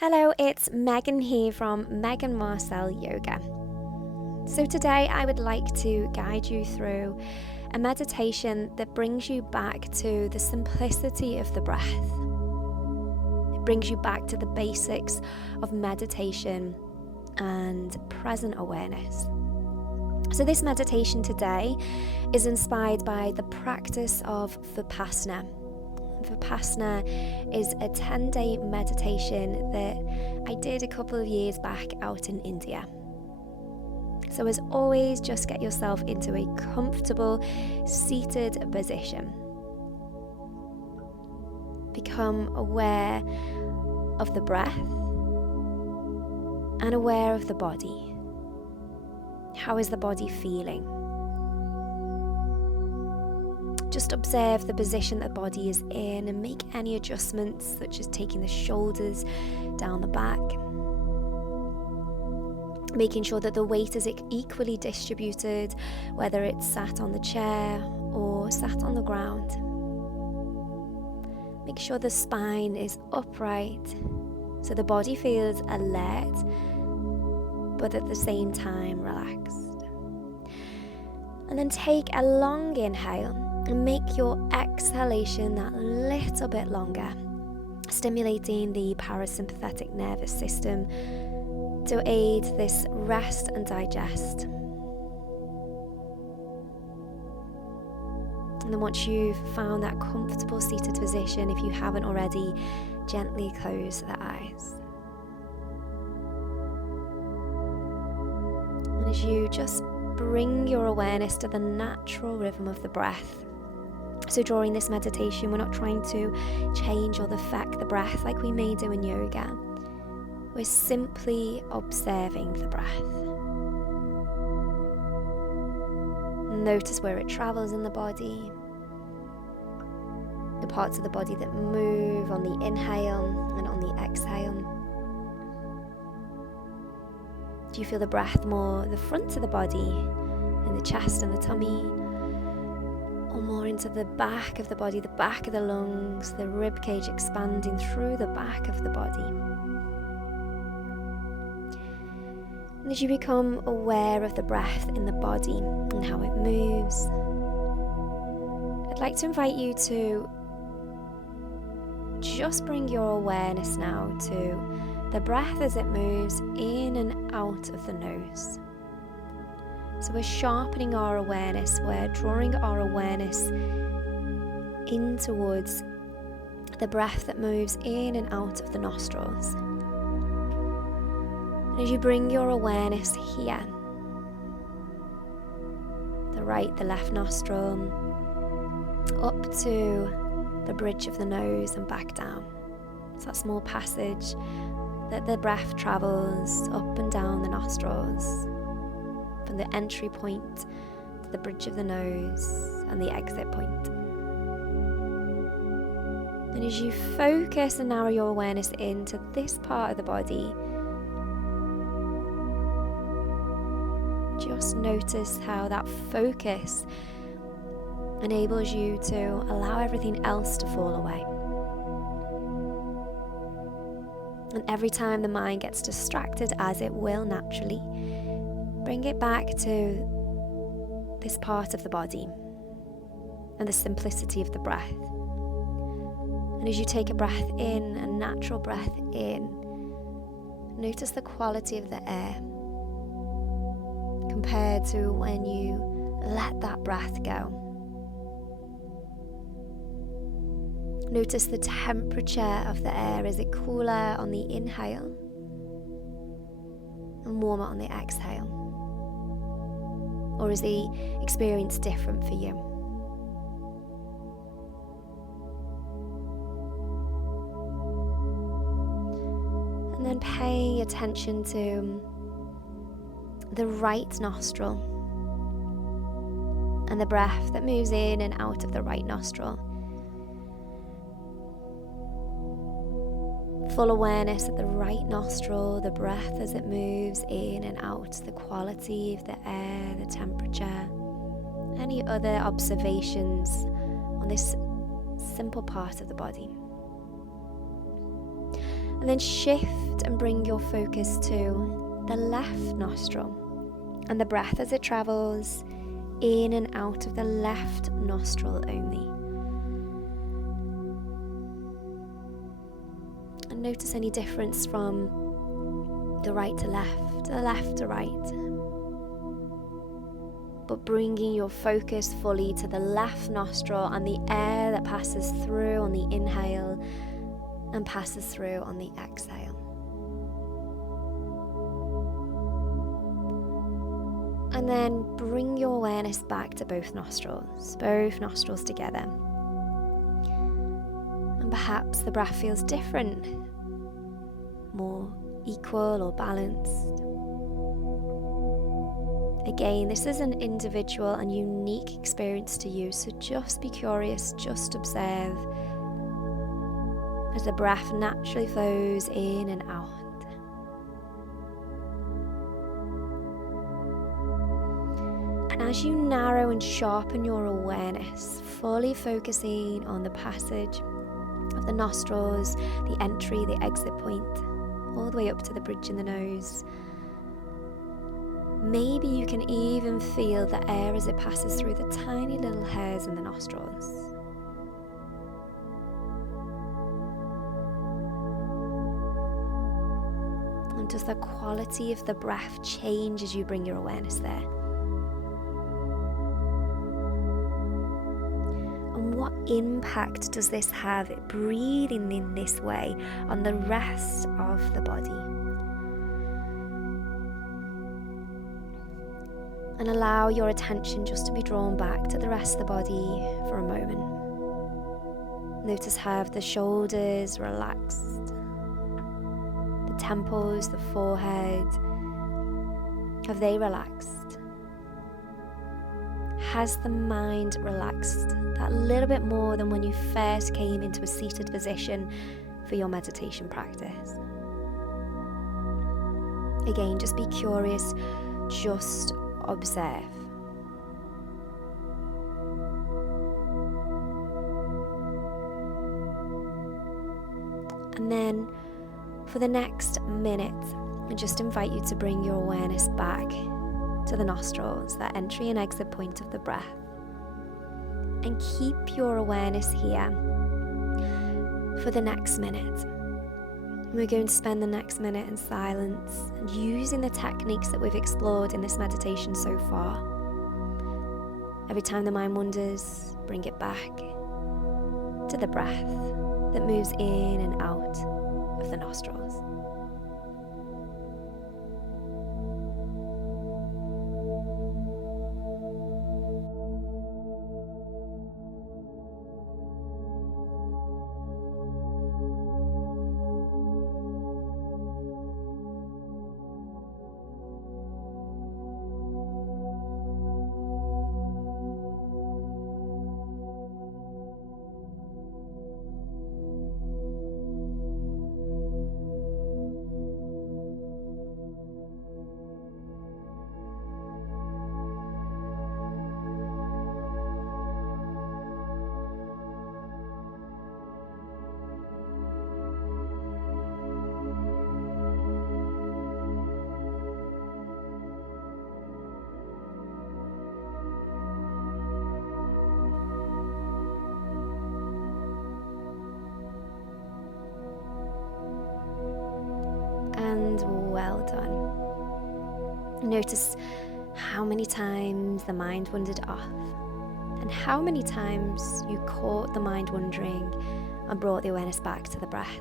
Hello, it's Megan here from Megan Marcel Yoga. So today I would like to guide you through a meditation that brings you back to the simplicity of the breath. It brings you back to the basics of meditation and present awareness. So this meditation today is inspired by the practice of Vipassana. Vipassana is a 10-day meditation that I did a couple of years back out in India. So as always, just get yourself into a comfortable seated position. Become aware of the breath and aware of the body. How is the body feeling? Just observe the position the body is in and make any adjustments, such as taking the shoulders down the back. Making sure that the weight is equally distributed, whether it's sat on the chair or sat on the ground. Make sure the spine is upright so the body feels alert, but at the same time relaxed. And then take a long inhale and make your exhalation that little bit longer, stimulating the parasympathetic nervous system to aid this rest and digest. And then once you've found that comfortable seated position, if you haven't already, gently close the eyes. And as you just bring your awareness to the natural rhythm of the breath. So during this meditation, we're not trying to change or affect the breath like we may do in yoga. We're simply observing the breath. Notice where it travels in the body, the parts of the body that move on the inhale and on the exhale. Do you feel the breath more the front of the body, in the chest and the tummy? Or more into the back of the body, the back of the lungs, the rib cage expanding through the back of the body. And as you become aware of the breath in the body and how it moves, I'd like to invite you to just bring your awareness now to the breath as it moves in and out of the nose. So we're sharpening our awareness, we're drawing our awareness in towards the breath that moves in and out of the nostrils. And as you bring your awareness here, the right, the left nostril, up to the bridge of the nose and back down. It's that small passage that the breath travels up and down the nostrils, from the entry point to the bridge of the nose and the exit point. And as you focus and narrow your awareness into this part of the body, just notice how that focus enables you to allow everything else to fall away. And every time the mind gets distracted, as it will naturally, bring it back to this part of the body and the simplicity of the breath. And as you take a breath in, a natural breath in, notice the quality of the air compared to when you let that breath go. Notice the temperature of the air. Is it cooler on the inhale and warmer on the exhale? Or is the experience different for you? And then pay attention to the right nostril and the breath that moves in and out of the right nostril. Full awareness of the right nostril, the breath as it moves in and out, the quality of the air, the temperature, any other observations on this simple part of the body. And then shift and bring your focus to the left nostril and the breath as it travels in and out of the left nostril only. And notice any difference from the right to left, the left to right. But bringing your focus fully to the left nostril and the air that passes through on the inhale and passes through on the exhale. And then bring your awareness back to both nostrils together. And perhaps the breath feels different, more equal or balanced. Again, this is an individual and unique experience to you, so just be curious, just observe as the breath naturally flows in and out. And as you narrow and sharpen your awareness, fully focusing on the passage of the nostrils, the entry, the exit point, all the way up to the bridge in the nose. Maybe you can even feel the air as it passes through the tiny little hairs in the nostrils. And does the quality of the breath change as you bring your awareness there? And what impact does this have, breathing in this way, on the rest of the body? And allow your attention just to be drawn back to the rest of the body for a moment. Notice how the shoulders relaxed, the temples, the forehead, have they relaxed? Has the mind relaxed that little bit more than when you first came into a seated position for your meditation practice? Again, just be curious, just observe. And then for the next minute, I just invite you to bring your awareness back to the nostrils, that entry and exit point of the breath. And keep your awareness here for the next minute. We're going to spend the next minute in silence and using the techniques that we've explored in this meditation so far. Every time the mind wanders, bring it back to the breath that moves in and out of the nostrils. And well done. Notice how many times the mind wandered off and how many times you caught the mind wandering and brought the awareness back to the breath.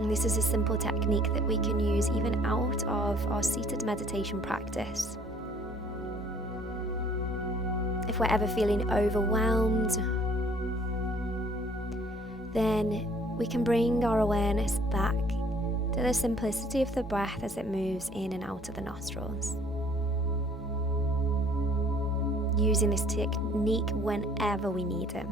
And this is a simple technique that we can use even out of our seated meditation practice. If we're ever feeling overwhelmed, then we can bring our awareness back to the simplicity of the breath as it moves in and out of the nostrils. Using this technique whenever we need it.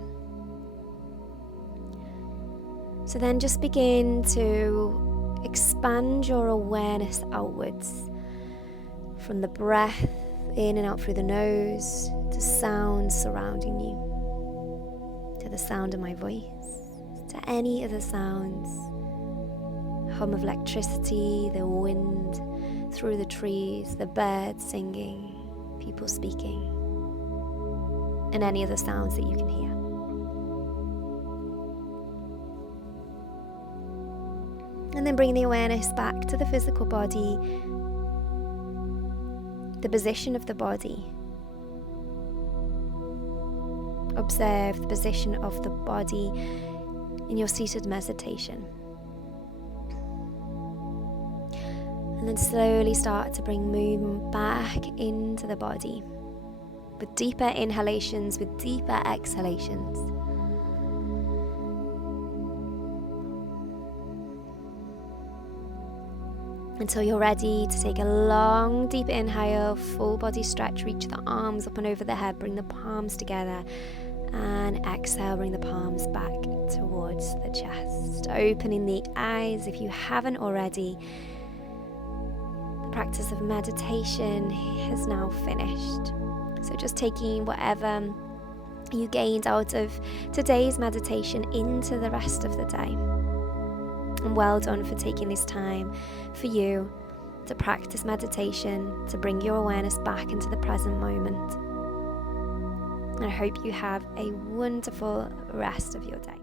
So then just begin to expand your awareness outwards from the breath in and out through the nose to sounds surrounding you, to the sound of my voice, to any other sounds. Hum of electricity, the wind through the trees, the birds singing, people speaking, and any other sounds that you can hear. And then bring the awareness back to the physical body, the position of the body. Observe the position of the body in your seated meditation. And then slowly start to bring movement back into the body with deeper inhalations, with deeper exhalations. Until you're ready to take a long, deep inhale, full body stretch, reach the arms up and over the head, bring the palms together, and exhale, bring the palms back towards the chest. Opening the eyes if you haven't already. The practice of meditation is now finished. So just taking whatever you gained out of today's meditation into the rest of the day. And well done for taking this time for you to practice meditation, to bring your awareness back into the present moment. I hope you have a wonderful rest of your day.